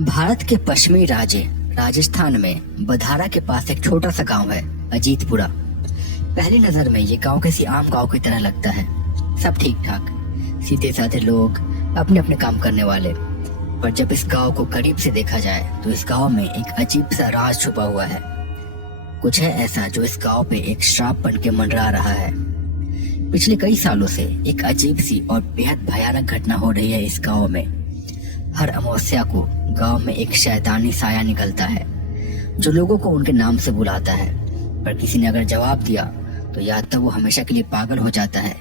भारत के पश्चिमी राज्य राजस्थान में बधारा के पास एक छोटा सा गांव है, अजीतपुरा। पहली नजर में ये गांव किसी आम गांव की तरह लगता है। सब ठीक ठाक, सीधे साधे लोग, अपने अपने काम करने वाले। पर जब इस गांव को करीब से देखा जाए तो इस गांव में एक अजीब सा राज छुपा हुआ है। कुछ है ऐसा जो इस गांव पे एक श्राप बन के मंडरा रहा है। पिछले कई सालों से एक अजीब सी और बेहद भयानक घटना हो रही है इस गांव में। हर अमावस्या को गांव में एक शैतानी साया निकलता है जो लोगों को उनके नाम से बुलाता है। पर किसी ने अगर जवाब दिया तो या तो वो हमेशा के लिए पागल हो जाता है,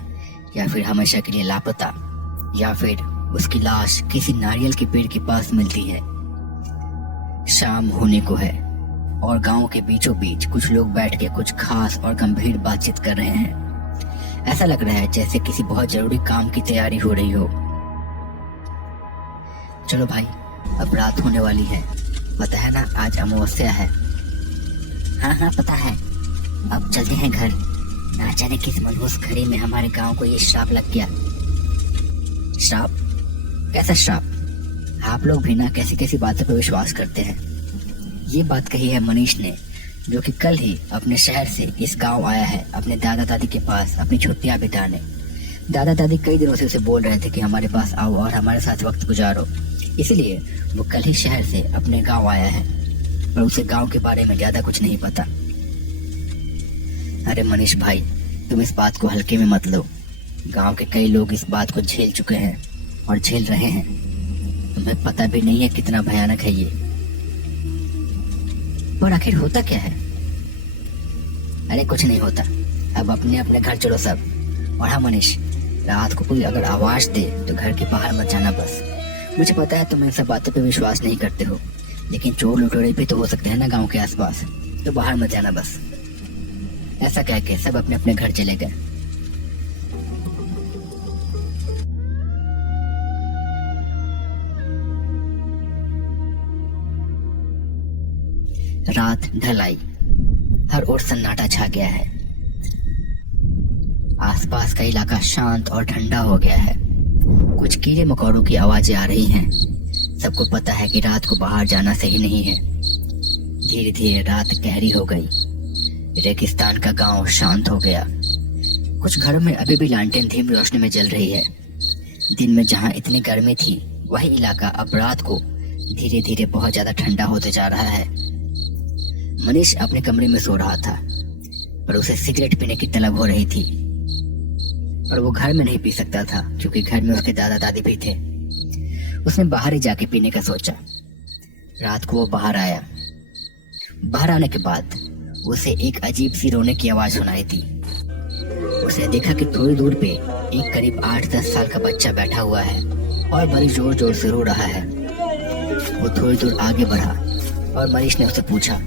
या फिर हमेशा के लिए लापता, या फिर उसकी लाश किसी नारियल के पेड़ के पास मिलती है। शाम होने को है और गांव के बीचों बीच कुछ लोग बैठ के कुछ खास और गंभीर बातचीत कर रहे हैं। ऐसा लग रहा है जैसे किसी बहुत जरूरी काम की तैयारी हो रही हो। चलो भाई, अब रात होने वाली है। पता है ना आज अमावस्या है। हाँ पता है। अब चलते हैं घर। ना जाने किस मनहूस घड़ी में हमारे गांव को ये श्राप लग गया। श्राप? कैसा श्राप? आप लोग भी ना कैसी कैसी बातों पर विश्वास करते हैं। ये बात कही है मनीष ने, जो कि कल ही अपने शहर से इस गांव आया है अपने दादा दादी के पास अपनी छुट्टियां बिताने। दादा दादी कई दिनों से उसे बोल रहे थे कि हमारे पास आओ और हमारे साथ वक्त गुजारो, इसलिए वो कल ही शहर से अपने गांव आया है। पर उसे गांव के बारे में ज्यादा कुछ नहीं पता। अरे मनीष भाई, तुम इस बात को हल्के में मत लो। गांव के कई लोग इस बात को झेल चुके हैं और झेल रहे हैं। तुम्हें पता भी नहीं है कितना भयानक है ये। पर आखिर होता क्या है? अरे कुछ नहीं होता। अब अपने अपने घर चलो सब। और हाँ मनीष, रात को कोई अगर आवाज दे तो घर के बाहर मत जाना बस। मुझे पता है तुम इन सब बातों पे विश्वास नहीं करते हो, लेकिन चोर लुटेरे भी तो हो सकते हैं ना गांव के आसपास, तो बाहर मत जाना बस। ऐसा कह के सब अपने अपने घर चले गए। रात ढल आई। हर ओर सन्नाटा छा गया है। आसपास का इलाका शांत और ठंडा हो गया है। कुछ कीड़े मकोड़ों की आवाजें आ रही हैं। सबको पता है कि रात को बाहर जाना सही नहीं है। धीरे धीरे रात गहरी हो गई। रेगिस्तान का गांव शांत हो गया। कुछ घरों में अभी भी लालटेन धीमी रोशनी में जल रही है। दिन में जहां इतनी गर्मी थी, वही इलाका अब रात को धीरे धीरे बहुत ज्यादा ठंडा होते जा रहा है। मनीष अपने कमरे में सो रहा था, पर उसे सिगरेट पीने की तलब हो रही थी। और वो घर में नहीं पी सकता था क्योंकि घर में उसके दादा दादी भी थे। उसने बाहर ही जाके पीने का सोचा। रात को वो बाहर आया। बाहर आने के बाद उसे एक अजीब सी रोने की आवाज सुनाई थी। उसने देखा कि थोड़ी दूर पे एक करीब 8-10 साल का बच्चा बैठा हुआ है और बड़ी जोर जोर से रो रहा है। वो थोड़ी दूर आगे बढ़ा और मनीष ने उससे पूछा,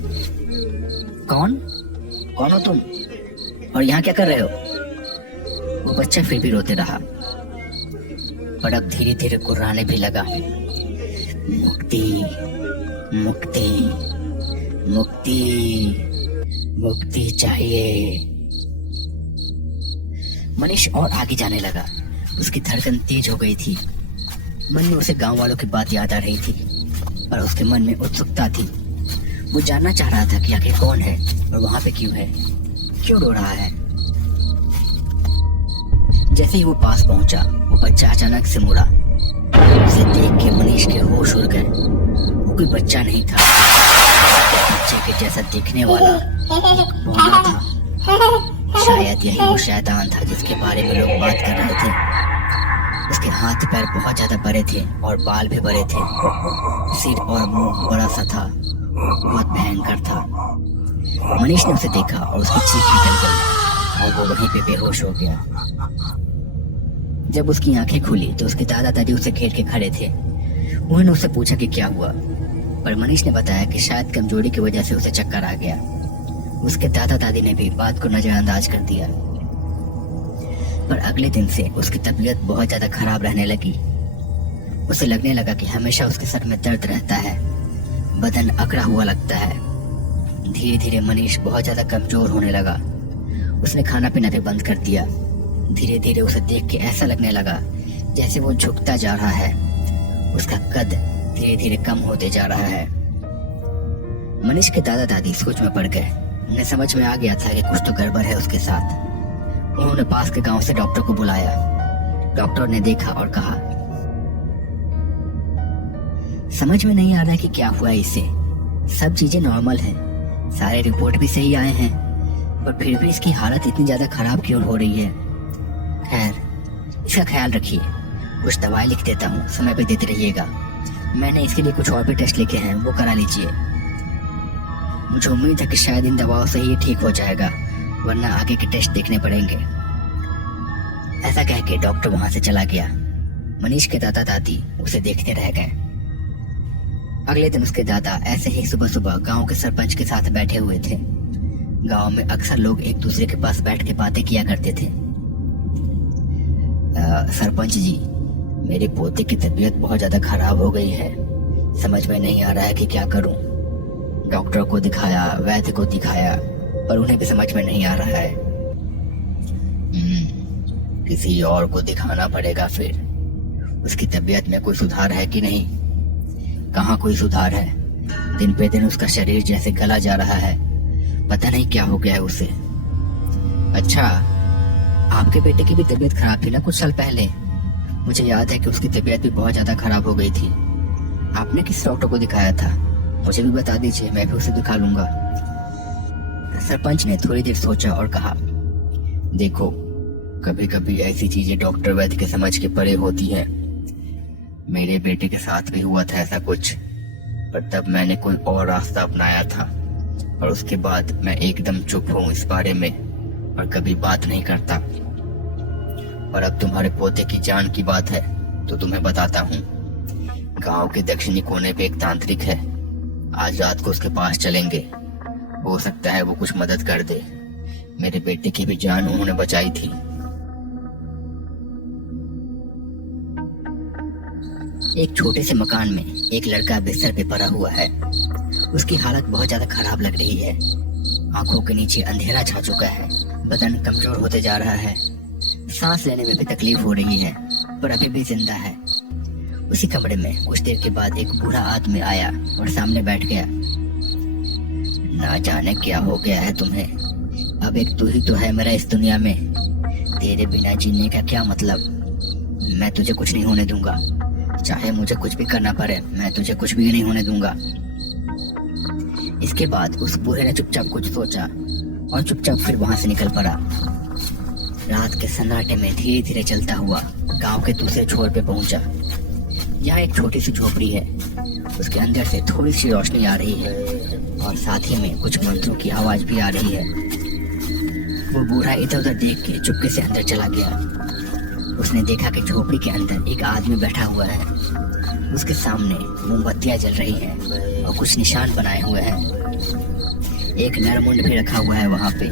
कौन हो तुम और यहाँ क्या कर रहे हो? वो बच्चा फिर भी रोते रहा, पर अब धीरे धीरे कुर्राने भी लगा। मुक्ति मुक्ति मुक्ति मुक्ति चाहिए। मनीष और आगे जाने लगा। उसकी धड़कन तेज हो गई थी। मन में उसे गांव वालों की बात याद आ रही थी, पर उसके मन में उत्सुकता थी। वो जानना चाह रहा था कि आखिर कौन है और वहां पे क्यों है, क्यों रो रहा है। जैसे ही वो पास पहुंचा, वो बच्चा अचानक से मुड़ा। उसे देख के मनीष के होश उड़ गए। वो कोई बच्चा नहीं था। बच्चे के जैसा दिखने वाला एक बौना था। शायद यही वो शैतान था जिसके बारे में लोग बात कर रहे थे। उसके हाथ पैर बहुत ज्यादा बड़े थे और बाल भी बड़े थे। सिर और मुंह बड़ा सा था, बहुत भयंकर था। मनीष ने उसे देखा और उसकी चीख निकल गई और वो वहीं पे बेहोश हो गया। जब उसकी आंखें खुली तो उसके दादा दादी उसे घेर के खड़े थे। उन्होंने उससे पूछा कि क्या हुआ, पर मनीष ने बताया कि शायद कमजोरी की वजह से उसे चक्कर आ गया। उसके दादा दादी ने भी बात को नजरअंदाज कर दिया। पर अगले दिन से उसकी तबीयत बहुत ज्यादा खराब रहने लगी। उसे लगने लगा कि हमेशा उसके सर में दर्द रहता है, बदन अकड़ा हुआ लगता है। धीरे धीरे मनीष बहुत ज्यादा कमजोर होने लगा। उसने खाना पीना भी बंद कर दिया। धीरे धीरे उसे देख के ऐसा लगने लगा जैसे वो झुकता जा रहा है। उसका कद धीरे धीरे कम होते जा रहा है। मनीष के दादा दादी सोच में पड़ गए। उन्हें समझ में आ गया था कि कुछ तो गड़बड़ है उसके साथ। उन्होंने पास के गांव से डॉक्टर को बुलाया। डॉक्टर ने देखा और कहा, समझ में नहीं आ रहा है कि क्या हुआ है इसे। सब चीजें नॉर्मल हैं, सारे रिपोर्ट भी सही आए हैं, पर फिर भी इसकी हालत इतनी ज्यादा खराब क्यों हो रही है। खैर, इसका ख्याल रखिए। कुछ दवाई लिख देता हूँ, समय पे देते रहिएगा। मैंने इसके लिए कुछ और भी टेस्ट लिखे हैं, वो करा लीजिए। मुझे उम्मीद है कि शायद इन दवाओं से ही ठीक हो जाएगा, वरना आगे के टेस्ट देखने पड़ेंगे। ऐसा कह के डॉक्टर वहां से चला गया। मनीष के दादा दादी उसे देखते रह गए। अगले दिन उसके दादा ऐसे ही सुबह सुबह गांव के सरपंच के साथ बैठे हुए थे। गांव में अक्सर लोग एक दूसरे के पास बैठ के बातें किया करते थे। सरपंच जी, मेरे पोते की तबीयत बहुत ज्यादा खराब हो गई है। समझ में नहीं आ रहा है कि क्या करूं। डॉक्टर को दिखाया, वैद्य को दिखाया, पर उन्हें भी समझ में नहीं आ रहा है। किसी और को दिखाना पड़ेगा फिर। उसकी तबीयत में कोई सुधार है कि नहीं? कहाँ कोई सुधार है? दिन पे दिन उसका शरीर जैसे गला जा रहा है। पता नहीं क्या हो गया है उसे। अच्छा, आपके बेटे की भी तबीयत खराब थी ना कुछ साल पहले? मुझे याद है कि उसकी तबीयत भी बहुत ज्यादा खराब हो गई थी। आपने किस डॉक्टर को दिखाया था? मुझे भी बता दीजिए, मैं भी उसे दिखा लूंगा। सरपंच ने थोड़ी देर सोचा और कहा, देखो, कभी कभी ऐसी चीजें डॉक्टर वैद्य के समझ के परे होती है। मेरे बेटे के साथ भी हुआ था ऐसा कुछ, पर तब मैंने कोई और रास्ता अपनाया था, और उसके बाद मैं एकदम चुप हूँ इस बारे में और कभी बात नहीं करता। और अब तुम्हारे पोते की जान की बात है तो तुम्हें बताता हूँ। गांव के दक्षिणी कोने पे एक तांत्रिक है। आज रात को उसके पास चलेंगे, हो सकता है वो कुछ मदद कर दे। मेरे बेटे की भी जान उन्होंने बचाई थी। एक छोटे से मकान में एक लड़का बिस्तर पे पड़ा हुआ है। उसकी हालत बहुत ज्यादा खराब लग रही है। आंखों के नीचे अंधेरा छा चुका है, बदन कमजोर होते जा रहा है, सांस लेने में भी तकलीफ हो रही है, पर अभी भी जिंदा है। उसी कमरे में कुछ देर के बाद एक बूढ़ा आदमी आया और सामने बैठ गया। ना जाने क्या हो गया है तुम्हें। अब एक तू ही तो है मेरा इस दुनिया में। तेरे बिना जीने का क्या मतलब। मैं तुझे कुछ नहीं होने दूंगा, चाहे मुझे कुछ भी करना पड़े, मैं तुझे कुछ भी नहीं होने दूंगा। इसके बाद उस बूढ़े ने चुपचाप कुछ सोचा और चुपचाप फिर वहां से निकल पड़ा। रात के सन्नाटे में धीरे धीरे चलता हुआ गांव के दूसरे छोर पे पहुंचा। यहाँ एक छोटी सी झोपड़ी है। उसके अंदर से थोड़ी सी रोशनी आ रही है और साथ ही में कुछ मंत्रों की आवाज भी आ रही है। वो बूढ़ा इधर उधर देख के चुपके से अंदर चला गया। उसने देखा कि झोपड़ी के अंदर एक आदमी बैठा हुआ है। उसके सामने मोमबत्तियां जल रही हैं और कुछ निशान बनाए हुए हैं। एक नरमुंड भी रखा हुआ है वहां पे।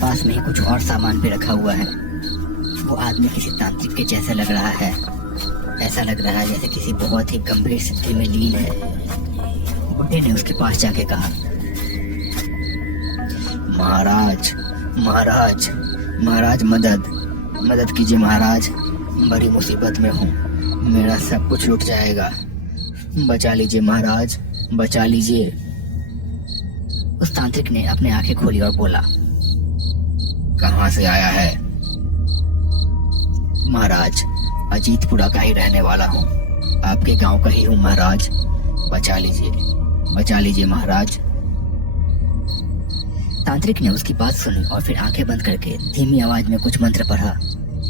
पास में ही कुछ और सामान भी रखा हुआ है। वो आदमी किसी तांत्रिक के जैसा लग रहा है। ऐसा लग रहा है जैसे किसी बहुत ही गंभीर स्थिति में लीन है। बुढ़े ने उसके पास जाके कहा, महाराज महाराज महाराज, मदद कीजिए महाराज। बड़ी मुसीबत में हूँ, मेरा सब कुछ लुट जाएगा। बचा लीजिए महाराज, बचा लीजिए। उस तांत्रिक ने अपनी आंखें खोली और बोला, कहाँ से आया है? महाराज, अजीतपुरा का ही रहने वाला हूँ, आपके गांव का ही हूँ महाराज। बचा लीजिए महाराज। तांत्रिक ने उसकी बात सुनी और फिर आंखें बंद करके धीमी आवाज में कुछ मंत्र पढ़ा,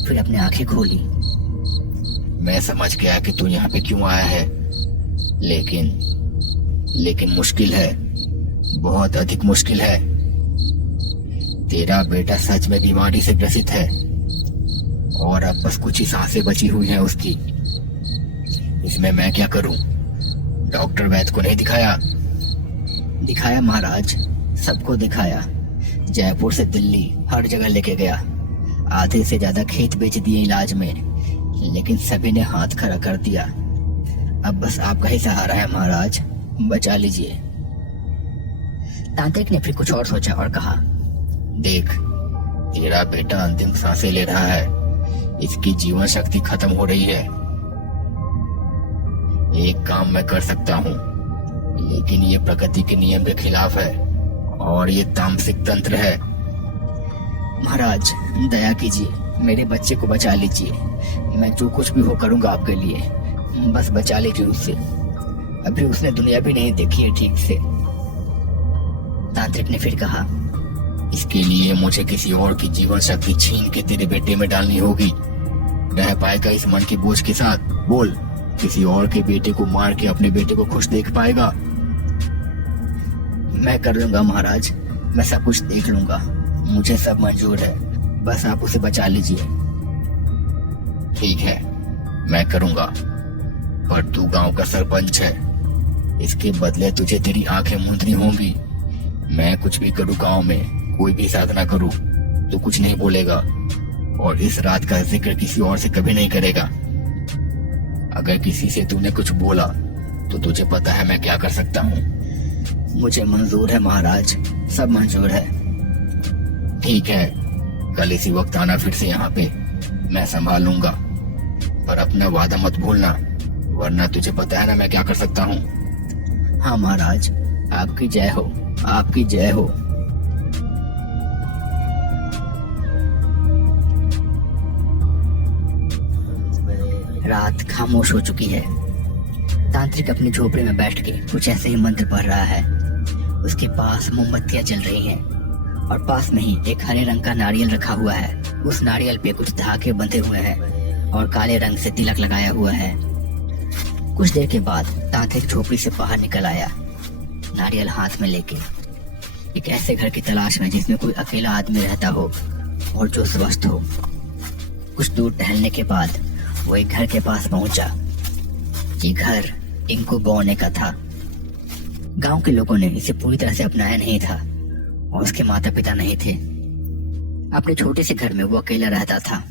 फिर अपनी आंखें खोली। मैं समझ गया कि तू यहाँ पे क्यों आया है, लेकिन मुश्किल है, बहुत अधिक मुश्किल है। तेरा बेटा सच में बीमारी से ग्रसित है और अब बस कुछ ही सांसें बची हुई हैं उसकी। इसमें मैं क्या करूं? डॉक्टर वैद्य को नहीं दिखाया? दिखाया महाराज, सबको दिखाया। जयपुर से दिल्ली हर जगह लेके गया। आधे से ज्यादा खेत बेच दिए इलाज में, लेकिन सभी ने हाथ खड़ा कर दिया। अब बस आपका ही सहारा है महाराज, बचा लीजिए। तांत्रिक ने फिर कुछ और सोचा और कहा, देख, तेरा बेटा अंतिम सांसें ले रहा है, इसकी जीवन शक्ति खत्म हो रही है। एक काम मैं कर सकता हूँ, लेकिन ये प्रकृति के नियम के खिलाफ है और ये तामसिक तंत्र है। महाराज दया कीजिए, मेरे बच्चे को बचा लीजिए। मैं जो कुछ भी हो करूंगा आपके लिए, बस बचा लीजिए उससे। अभी उसने दुनिया भी नहीं देखी है ठीक से। तांत्रिक ने फिर कहा, इसके लिए मुझे किसी और की जीवन शक्ति छीन के तेरे बेटे में डालनी होगी। रह पाएगा इस मन के बोझ के साथ? बोल, किसी और के बेटे को मार के अपने बेटे को खुश देख पाएगा? मैं कर लूंगा महाराज, मैं सब कुछ देख लूंगा, मुझे सब मंजूर है, बस आप उसे बचा लीजिए। ठीक है, मैं करूंगा, पर तू गांव का सरपंच है, इसके बदले तुझे तेरी आंखें मूंदनी होंगी। मैं कुछ भी करूँ गांव में, कोई भी साधना करूँ, तो कुछ नहीं बोलेगा और इस रात का जिक्र किसी और से कभी नहीं करेगा। अगर किसी से तूने कुछ बोला तो तुझे पता है मैं क्या कर सकता हूँ। मुझे मंजूर है महाराज, सब मंजूर है। ठीक है, कल इसी वक्त आना फिर से यहाँ पे, मैं संभाल लूंगा, पर अपना वादा मत भूलना, वरना तुझे पता है ना मैं क्या कर सकता हूँ। हाँ महाराज, आपकी जय हो, आपकी जय हो। रात खामोश हो चुकी है। तांत्रिक अपनी झोपड़ी में बैठ के कुछ ऐसे ही मंत्र पढ़ रहा है। उसके पास मोमबत्तियां जल रही हैं और पास में ही एक हरे रंग का नारियल रखा हुआ है। उस नारियल पे कुछ धागे बंधे हुए हैं और काले रंग से तिलक लगाया हुआ है। कुछ देर के बाद तांत्रिक झोपड़ी से बाहर निकल आया, नारियल हाथ में लेके, एक ऐसे घर की तलाश में जिसमें कोई अकेला आदमी रहता हो और जो स्वस्थ हो। कुछ दूर टहलने के बाद वो एक घर के पास पहुंचा। ये घर टिंकू बौने का था। गांव के लोगों ने इसे पूरी तरह से अपनाया नहीं था और उसके माता पिता नहीं थे। अपने छोटे से घर में वो अकेला रहता था।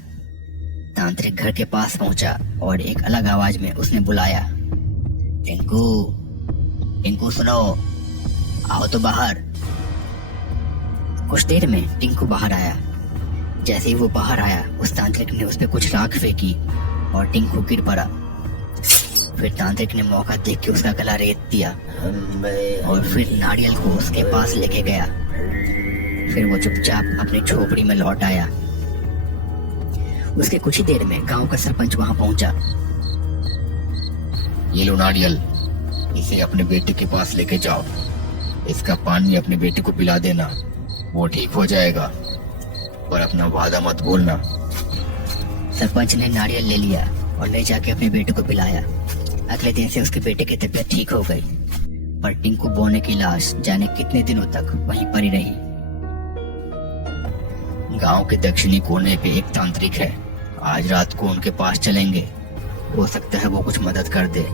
तांत्रिक घर के पास पहुंचा और एक अलग आवाज में उसने बुलाया, टिंकू, टिंकू सुनो, आओ तो बाहर। कुछ देर में टिंकू बाहर आया। जैसे ही वो बाहर आया, उस तांत्रिक ने उस पर कुछ राख फेंकी और टिंकू गिर पड़ा। फिर तांत्रिक ने मौका देख के उसका गला रेत दिया और फिर नारियल को उसके पास लेके गया। फिर वो चुपचाप अपनी झोपड़ी में लौट आया। उसके कुछ ही देर में गांव का सरपंच वहां पहुंचा। ये लो नारियल, इसे अपने बेटे के पास लेके जाओ, इसका पानी अपने बेटे को पिला देना, वो ठीक हो जाएगा, पर अपना वादा मत भूलना। सरपंच ने नारियल ले लिया और ले जाके अपने बेटे को पिलाया। अगले दिन से उसके बेटे की तबीयत ठीक हो गई, पर टिंकू बौने की लाश जाने कितने दिनों तक वहीं पड़ी रही। गांव के दक्षिणी कोने पे एक तांत्रिक है, आज रात को उनके पास चलेंगे, हो सकता है वो कुछ मदद कर दे।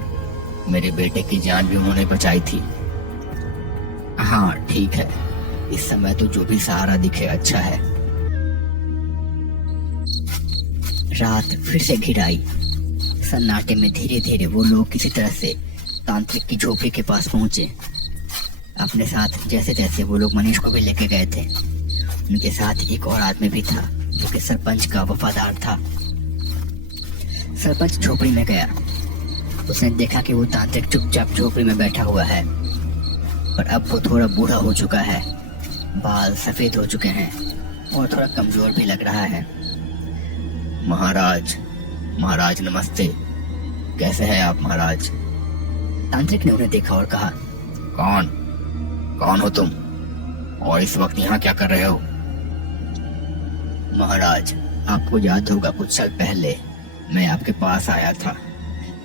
मेरे बेटे की जान भी उन्होंने बचाई थी। हाँ ठीक है, इस समय तो जो भी सहारा दिखे अच्छा है। रात फिर से घिर आई। सन्नाटे में धीरे धीरे वो लोग किसी तरह से तांत्रिक की झोपड़ी के पास पहुंचे। अपने साथ जैसे तैसे वो लोग मनीष को भी लेके गए थे। उनके साथ एक और आदमी भी था जो कि सरपंच का वफादार था। सरपंच झोपड़ी में गया। उसने देखा कि वो तांत्रिक चुपचाप झोपड़ी में बैठा हुआ है, पर अब वो थोड़ा बूढ़ा हो चुका है, बाल सफेद हो चुके हैं और थोड़ा कमजोर भी लग रहा है। महाराज नमस्ते, कैसे हैं आप महाराज? तांत्रिक ने उन्हें देखा और कहा, कौन हो तुम और इस वक्त यहाँ क्या कर रहे हो? महाराज, आपको याद होगा कुछ साल पहले मैं आपके पास आया था।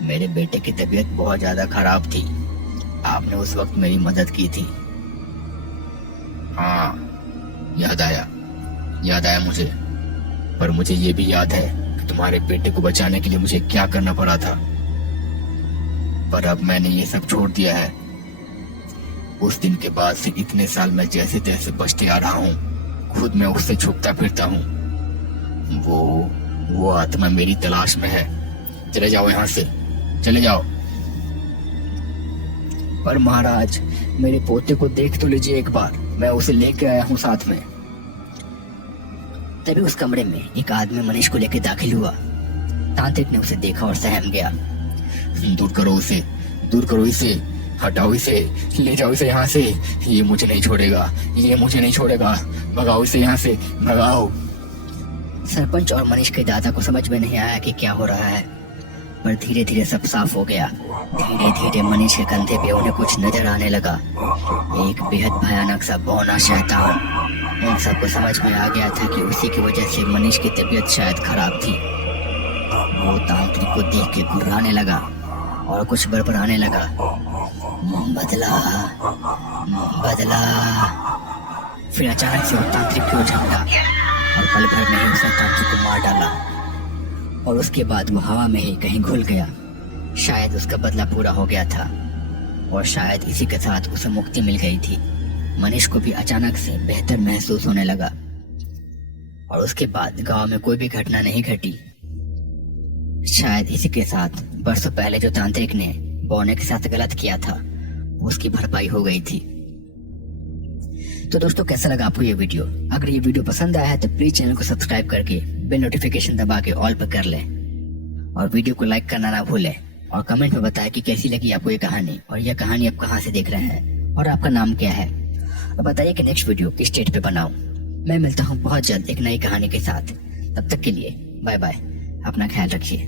मेरे बेटे की तबीयत बहुत ज्यादा खराब थी, आपने उस वक्त मेरी मदद की थी। हाँ, याद आया मुझे, पर मुझे ये भी याद है कि तुम्हारे बेटे को बचाने के लिए मुझे क्या करना पड़ा था, पर अब मैंने ये सब छोड़ दिया है। उस दिन के बाद से इतने साल मैं जैसे तैसे बचते आ रहा हूँ, खुद मैं उससे छुपता फिरता हूँ। वो आत्मा मेरी तलाश में है। चले जाओ यहाँ से, चले जाओ। पर महाराज, मेरे पोते को देख तो लीजिए एक बार, मैं उसे लेके आया हूँ साथ में। तभी उस कमरे में एक आदमी मनीष को लेकर दाखिल हुआ। तांत्रिक ने उसे देखा और सहम गया। दूर करो उसे, दूर करो इसे, हटाओ इसे, ले जाओ इसे यहाँ से। ये मुझे नहीं छोड़ेगा, ये मुझे नहीं छोड़ेगा। भगाओ इसे यहाँ से, भगाओ। सरपंच और मनीष के दादा को समझ में नहीं आया कि क्या हो रहा है, पर धीरे धीरे सब साफ हो गया। धीरे धीरे मनीष के कंधे पे उन्हें कुछ नजर आने लगा, एक बेहद भयानक सा बौना शैतान। उन सबको समझ में आ गया था कि उसी की वजह से मनीष की तबीयत शायद खराब थी। वो तांत्रिक को देख के घुर्राने लगा और कुछ बड़बड़ाने लगा, बदला बदला। फिर अचानक से वो तांत्रिक की ओर झपटा और पल भर में ही उसने तांत्रिक को मार डाला और उसके बाद वो हवा में ही कहीं घुल गया। शायद उसका बदला पूरा हो गया था और शायद इसी के साथ उसे मुक्ति मिल गई थी। मनीष को भी अचानक से बेहतर महसूस होने लगा और उसके बाद गांव में कोई भी घटना नहीं घटी। शायद इसी के साथ बरसों पहले जो तांत्रिक ने बौने के साथ गलत किया था उसकी भरपाई हो गई थी। तो दोस्तों, कैसा लगा आपको ये वीडियो? अगर ये वीडियो पसंद आया है तो प्लीज चैनल को सब्सक्राइब करके बेल नोटिफिकेशन दबा के ऑल पर कर लें और वीडियो को लाइक करना ना भूलें और कमेंट में बताएं कि कैसी लगी आपको ये कहानी और यह कहानी आप कहाँ से देख रहे हैं और आपका नाम क्या है। और बताइए कि नेक्स्ट वीडियो किस स्टेट पे बनाऊं। मैं मिलता हूँ बहुत जल्द एक नई कहानी के साथ। तब तक के लिए बाय बाय, अपना ख्याल रखिए।